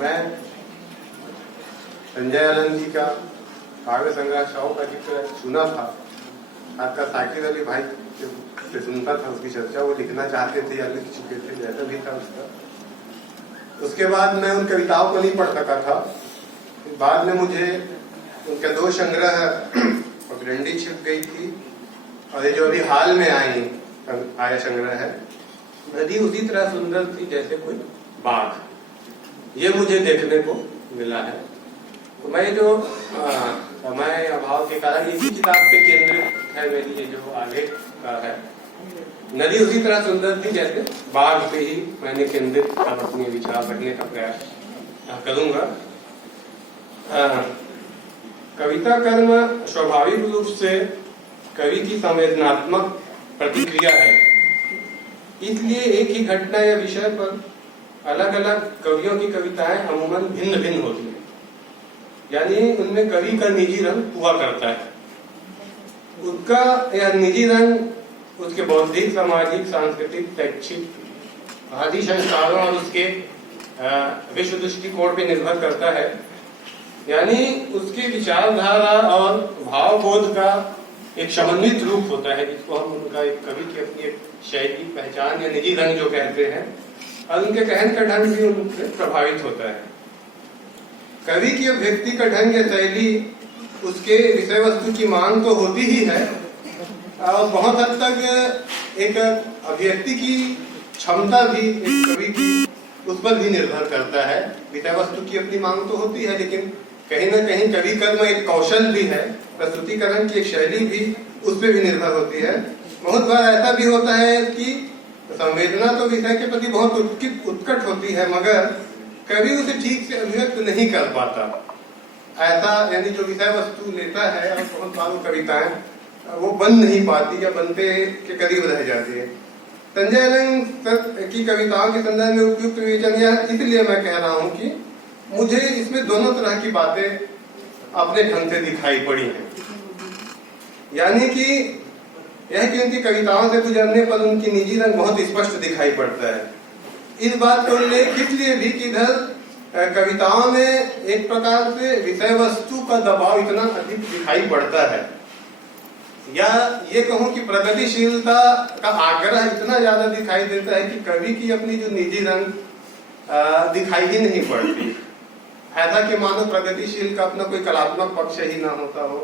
मैं संजय आनंद जी का काव्य संग्रह शव का जिक्र सुना था। आपका साकिर अली भाई से सुनता था, उसकी चर्चा वो लिखना चाहते थे या लिख चुके थे, जैसा भी था उसका। उसके बाद मैं उन कविताओं को नहीं पढ़ सका था। बाद में मुझे उनके 2 संग्रह पगडंडी छिप गई थी, और ये जो अभी हाल में आया संग्रह है नदी उसी तरह सुंदर थी जैसे कोई बाघ, ये मुझे देखने को मिला है। तो मैं जो समय अभाव के कारण इसी किताब पे केंद्रित है मेरी ये जो आगे का है। नदी उसी तरह सुंदर थी जैसे बाघ पे ही मैंने केंद्रित अपने विचार रखने का प्रयास करूंगा। कविता कर्म स्वाभाविक रूप से कवि की संवेदनात्मक प्रतिक्रिया है, इसलिए एक ही घटना या विषय पर अलग अलग कवियों की कविताएं अमूमन भिन्न भिन्न होती हैं, यानी उनमें कवि का निजी रंग हुआ करता है। उसका यह निजी रंग उसके बौद्धिक, सामाजिक, सांस्कृतिक, शैक्षिक आदि संस्कारों और उसके विश्व दृष्टिकोण पर निर्भर करता है, यानी उसकी विचारधारा और भावबोध का एक समन्वित रूप होता है, जिसको हम उनका एक कवि की अपनी एक शैली, पहचान या निजी रंग जो कहते हैं, और उनके कहन का ढंग भी उनसे प्रभावित होता है। कवि की अभिव्यक्ति का ढंग या शैली उसके विषय वस्तु की मांग तो होती ही है, और बहुत हद तक एक अभिव्यक्ति की क्षमता भी एक कवि की उस पर भी निर्भर करता है। विषय वस्तु की अपनी मांग तो होती है, लेकिन कहीं ना कहीं कवि कर्म एक कौशल भी है, प्रस्तुतिकरण की एक शैली भी उस पर भी निर्भर होती है। बहुत बार ऐसा भी होता है कि संवेदना तो विषय के प्रति बहुत उत्कट होती है, मगर कवि उसे ठीक से अभिव्यक्त नहीं कर पाता। ऐसा यानी जो विषय वस्तु लेता है और बहुत बार कविताएं वो बन नहीं पाती या बनते के करीब रह जाती है। संजय आनंद की कविताओं के संदर्भ में उपयुक्त विवेचन यह इसलिए मैं कह रहा हूँ कि मुझे इसमें दोनों तरह की बातें अपने ढंग से दिखाई पड़ी हैं, यानी कि यह कि उनकी कविताओं से गुजरने पर उनकी निजी रंग बहुत स्पष्ट दिखाई पड़ता है। इस बात को उल्लेख इसलिए भी कि इधर कविताओं में एक प्रकार से विषय वस्तु का दबाव इतना अधिक दिखाई पड़ता है, या ये कहूं कि प्रगतिशीलता का आग्रह इतना ज्यादा दिखाई देता है कि कवि की अपनी जो निजी रंग दिखाई ही नहीं पड़ती। ऐसा कि मानो प्रगतिशील का अपना कोई कलात्मक पक्ष ही ना होता हो,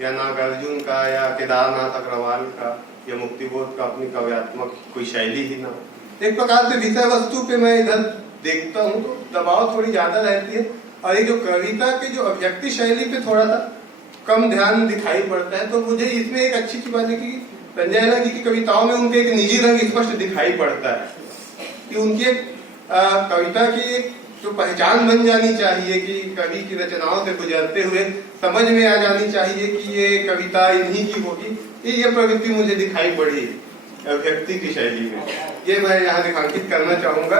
या नागार्जुन का या केदारनाथ अग्रवाल का या मुक्तिबोध का अपनी काव्यात्मक कोई शैली ही ना हो। एक प्रकार से विषय वस्तु पे मैं इधर देखता हूँ तो दबाव थोड़ी ज्यादा रहती है, और ये जो कविता की जो अभिव्यक्ति शैली पे थोड़ा सा कम ध्यान दिखाई पड़ता है। तो मुझे इसमें एक अच्छी चीज बात है कि संजय आनंद जी की कविताओं में उनके एक निजी रंग स्पष्ट दिखाई पड़ता है, कि उनकी एक कविता की एक जो पहचान बन जानी चाहिए, कि कवि की रचनाओं से गुजरते हुए समझ में आ जानी चाहिए कि ये कविता इन्हीं की होगी। ये प्रवृत्ति मुझे दिखाई पड़ी अभिव्यक्ति की शैली में, ये मैं यहाँ रेखांकित करना चाहूंगा।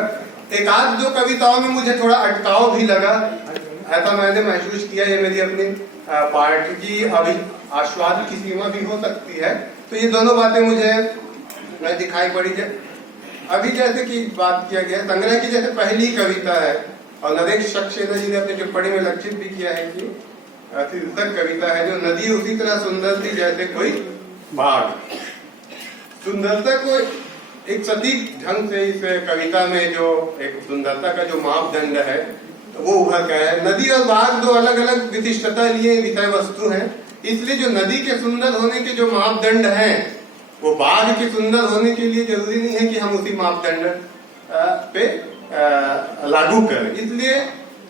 एक आध दो कविताओं में मुझे थोड़ा अटकाव भी लगा, ऐसा मैंने महसूस किया। ये मेरी अपनी पाठ की आस्वाद की सीमा भी हो सकती है। तो ये दोनों बातें मुझे दिखाई पड़ी। अभी जैसे कि बात किया गया संग्रह की जैसे पहली कविता है, और नरेश सक्सेना जी ने अपने टिप्पणी में लक्षित भी किया है कि शीर्षक कविता है जो नदी उसी तरह सुंदर थी जैसे कोई बाघ। सुंदरता को एक सटीक ढंग से इस कविता में जो एक सुंदरता का जो मापदंड है वो उभर का है। नदी और बाघ दो अलग अलग विशिष्टता लिए विषय वस्तु हैं, इसलिए जो नदी के सुंदर होने के जो मापदंड हैं वो बाघ के सुंदर होने के लिए जरूरी नहीं है कि हम उसी मापदंड पे लागू करें। इसलिए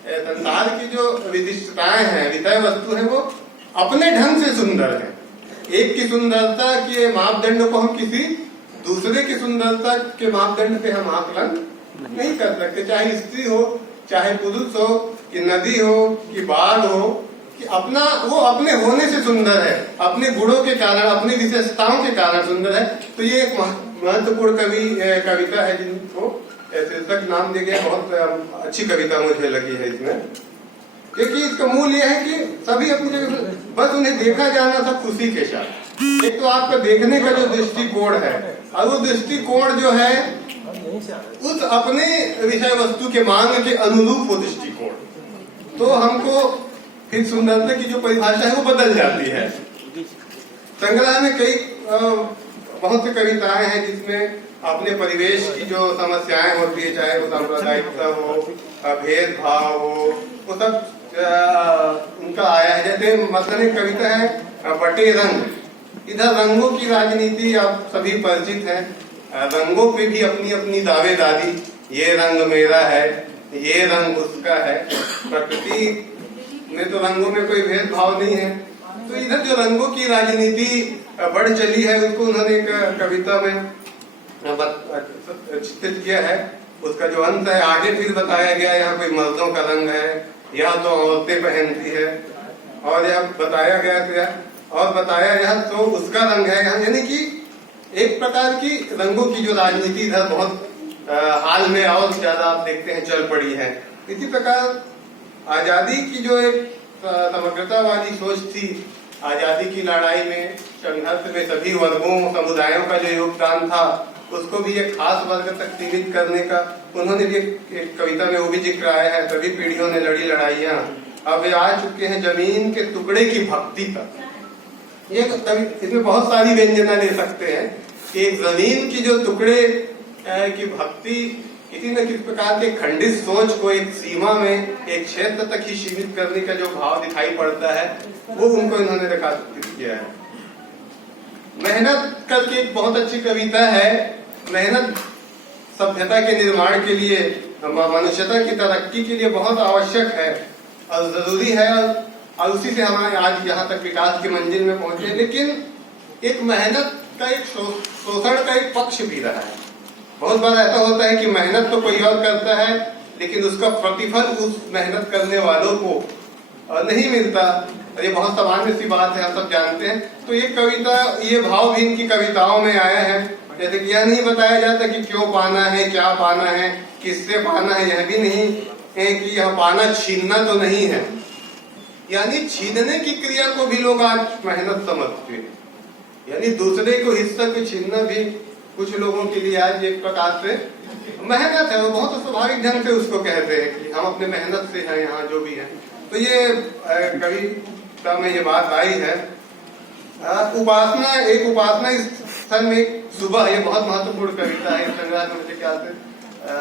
संसार की जो विशिष्टताएं हैं, विषय वस्तु है, वो अपने ढंग से सुंदर है। एक की सुंदरता के मापदंड को हम किसी दूसरे की सुंदरता के मापदंड पे हम आकलन नहीं कर सकते, चाहे स्त्री हो, चाहे पुरुष हो, कि नदी हो, कि बाघ हो, कि अपना वो अपने होने से सुंदर है, अपने गुणों के कारण, अपनी विशेषताओं के कारण सुंदर है। तो ये एक महत्वपूर्ण कविता है जिनको शीर्षक नाम दिया गया। बहुत अच्छी कविता मुझे लगी है इसमें, क्योंकि इसका मूल ये है कि सभी अपनी जगह बस उन्हें देखा जाना था खुशी के साथ। एक तो आपका देखने का जो दृष्टिकोण है, और वो दृष्टिकोण जो है उस अपने विषय वस्तु के मांग के अनुरूप वो दृष्टिकोण, तो हमको फिर सुंदरता की जो परिभाषा है वो बदल जाती है। संग्रह में कई बहुत सी कविताएं हैं जिसमें अपने परिवेश की जो समस्याएं होती है, चाहे वो सांप्रदायिकता हो, भेदभाव हो, वो सब उनका आया है। जैसे मतलब एक कविता है बटे रंग। इधर रंगों की राजनीति आप सभी परिचित हैं। रंगों पे भी अपनी अपनी दावेदारी, ये रंग मेरा है, ये रंग उसका है। प्रकृति में तो रंगों में कोई भेदभाव नहीं है। तो इधर जो रंगों की राजनीति बढ़ चली है उसको उन्होंने एक कविता में चित्रित किया है। उसका जो अंत है आगे फिर बताया गया, यहाँ कोई मर्दों का रंग है, यह तो औरतें पहनती है, और यह बताया गया और बताया यह तो उसका रंग है। यानी कि एक प्रकार की रंगों की जो राजनीति इधर बहुत हाल में और ज्यादा आप देखते हैं चल पड़ी है। इसी प्रकार आजादी की जो एक समग्रतावादी सोच थी, आजादी की लड़ाई में, संघर्ष में सभी वर्गों समुदायों का जो योगदान था उसको भी एक खास वर्ग तक सीमित करने का उन्होंने भी एक कविता में वो भी जिक्र आया है। सभी पीढ़ियों ने लड़ी लड़ाइयां, अब आ चुके हैं जमीन के टुकड़े की भक्ति तक। ये इसमें बहुत सारी व्यंजना ले सकते हैं कि एक जमीन की जो टुकड़े की भक्ति किसी न किसी प्रकार के खंडित सोच को एक सीमा में, एक क्षेत्र तक ही सीमित करने का जो भाव दिखाई पड़ता है वो उनको इन्होंने रेखांकित किया है। मेहनत करके एक बहुत अच्छी कविता है। मेहनत सभ्यता के निर्माण के लिए, मनुष्यता की तरक्की के लिए बहुत आवश्यक है और जरूरी है, और उसी से हमारे आज यहाँ तक विकास की मंजिल में पहुंचे। लेकिन एक मेहनत का एक शोषण का एक पक्ष भी रहा है। बहुत बार ऐसा होता है कि मेहनत तो कोई और करता है लेकिन उसका प्रतिफल उस मेहनत करने वालों को नहीं मिलता। ये बहुत सामान्य सी बात है, हम सब जानते हैं। तो ये कविता, ये भाव भी इनकी कविताओं में आया है। जैसे कि यह नहीं बताया जाता कि क्यों पाना है, क्या पाना है, किससे पाना है, यह भी नहीं है कि यह पाना छीनना तो नहीं है। यानी छीनने की क्रिया को भी लोग आज मेहनत समझते हैं। यानी दूसरे को हिस्सा को छीनना भी कुछ लोगों के लिए आज एक प्रकार से मेहनत है। वो बहुत स्वाभाविक ढंग से उसको कहते हैं कि हम अपने मेहनत से हैं यहाँ जो भी है। तो ये कविता में ये बात आई है। उपासना, एक उपासना स्थल में सुबह, ये बहुत महत्वपूर्ण कविता है। संग्रह में मुझे ख्याल से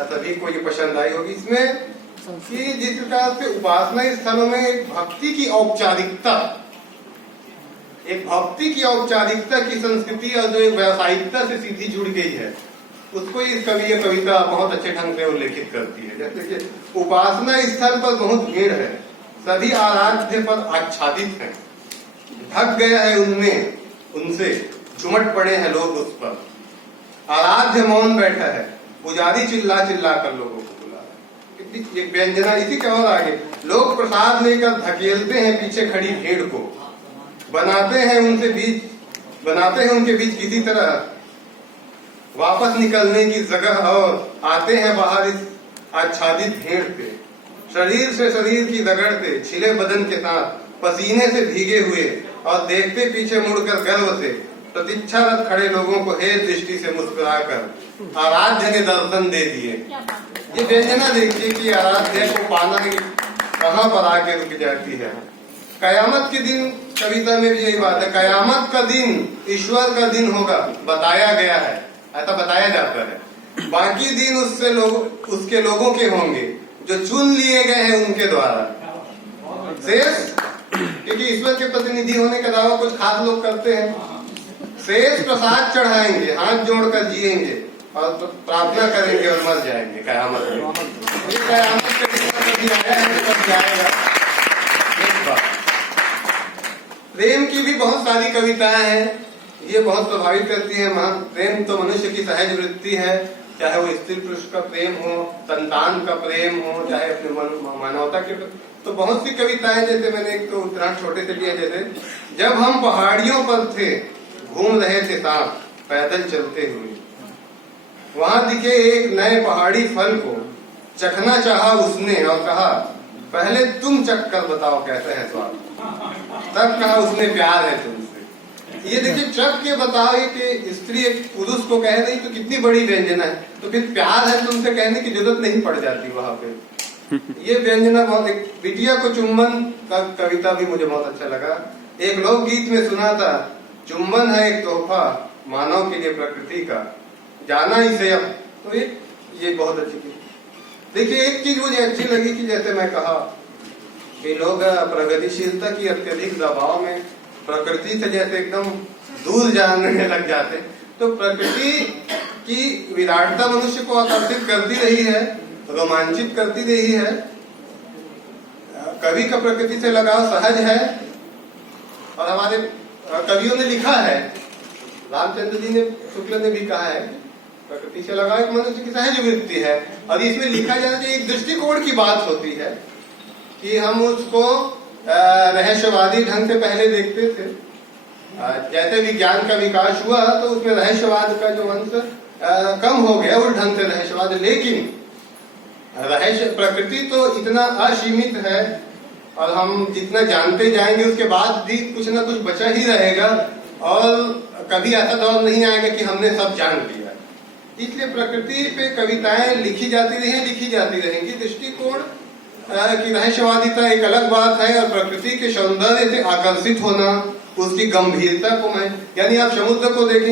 सभी को ये पसंद आई होगी। इसमें कि जिस प्रकार से उपासना स्थलों में एक भक्ति की औपचारिकता, एक भक्ति की औपचारिकता की संस्कृति और जो एक व्यावसायिकता से सीधी जुड़ गई है, उसको इस कविता बहुत अच्छे ढंग से उल्लेखित करती है। जैसे कि उपासना स्थल पर बहुत भीड़ है, सभी आराध्य पर आच्छादित हैं, ढक गया है उनमें, उनसे झुमट पड़े हैं लोग उस पर। आराध्य मौन बैठा है, पुजारी चिल्ला चिल्ला कर लोगों को बुला रहा है। एक व्यंजना इसी के और आगे, लोग प्रसाद लेकर धकेलते हैं पीछे खड़ी भीड़ को, बनाते हैं उनके बीच किसी तरह वापस निकलने की जगह, और आते हैं बाहर इस आच्छादित भीड़ पे, शरीर से शरीर की रगड़ते, छिले बदन के साथ, पसीने से भीगे हुए, और देखते पीछे मुड़कर गर्व से प्रतीक्षारत खड़े लोगों को हे दृष्टि से मुस्कुराकर आराध्य ने दर्शन दे दिए। ये व्यंजना देखिए कि आराध्य को पाना कहाँ पर आके रुक जाती है। कयामत के दिन, कविता में भी यही बात है, कयामत का दिन ईश्वर का दिन होगा, बताया गया है, ऐसा बताया जाता है। बाकी दिन उसके लोगों के होंगे जो चुन लिए गए हैं उनके द्वारा। शेष, क्योंकि ईश्वर के प्रतिनिधि होने का दावा कुछ खास लोग करते हैं, शेष प्रसाद चढ़ाएंगे, हाथ जोड़कर जिएंगे और तो प्रार्थना करेंगे और मर जाएंगे कयामत में। कयामत का दिन आया है, कब जाएगा। प्रेम की भी बहुत सारी कविताएं हैं, ये बहुत प्रभावित करती है। प्रेम तो मनुष्य की सहज वृत्ति है, चाहे वो स्त्री पुरुष का प्रेम हो, संतान का प्रेम हो, चाहे अपने मानवता के। तो बहुत सी कविताएं, जैसे मैंने एक तो उदाहरण छोटे से लिया, जैसे जब हम पहाड़ियों पर थे, घूम रहे थे सांप पैदल चलते हुए, वहां दिखे एक नए पहाड़ी फल को, चखना चाहा उसने और कहा पहले तुम चख कर बताओ कैसा है स्वाद। तब कहा उसने प्यार है तुमसे। ये देखिए, चख के बताओ कि स्त्री एक पुरुष को कह रही तो कितनी बड़ी व्यंजना है। तो फिर प्यार है तुमसे कहने की जरूरत नहीं पड़ जाती वहां पे। ये व्यंजना बहुत, एक बिटिया को चुम्बन का कविता भी मुझे बहुत अच्छा लगा। एक लोकगीत में सुना था, चुम्बन है एक तोहफा मानव के लिए प्रकृति का, जाना इसे अब। तो ये बहुत अच्छी चीज। देखिए एक चीज मुझे अच्छी लगी कि जैसे मैं कहा कि लोग प्रगतिशीलता की अत्यधिक दबाव में प्रकृति से जैसे एकदम दूर जाने लग जाते, तो प्रकृति की विराटता मनुष्य को आकर्षित करती रही है, रोमांचित करती रही है। कवि का प्रकृति से लगाव सहज है, और हमारे कवियों ने लिखा है, रामचंद्र जी ने, शुक्ल ने भी कहा है, प्रकृति से लगाव एक मनुष्य की सहज वृत्ति है। और इसमें लिखा जाना चाहिए, एक दृष्टिकोण की बात होती है कि हम उसको रहस्यवादी ढंग से पहले देखते थे। जैसे विज्ञान का विकास हुआ तो उसमें रहस्यवाद का जो अंश कम हो गया, उस ढंग से रहस्यवाद। लेकिन रहस्य प्रकृति तो इतना असीमित है, और हम जितना जानते जाएंगे उसके बाद भी कुछ ना कुछ बचा ही रहेगा, और कभी ऐसा दौर नहीं आएगा कि हमने सब जान लिया। इसलिए प्रकृति पे कविताएं लिखी जाती रही, लिखी जाती रहेंगी। दृष्टिकोण की रहस्यवादिता एक अलग बात है, और प्रकृति के सौंदर्य से आकर्षित होना, उसकी गंभीरता को मैं, यानी आप समुद्र को देखेंगे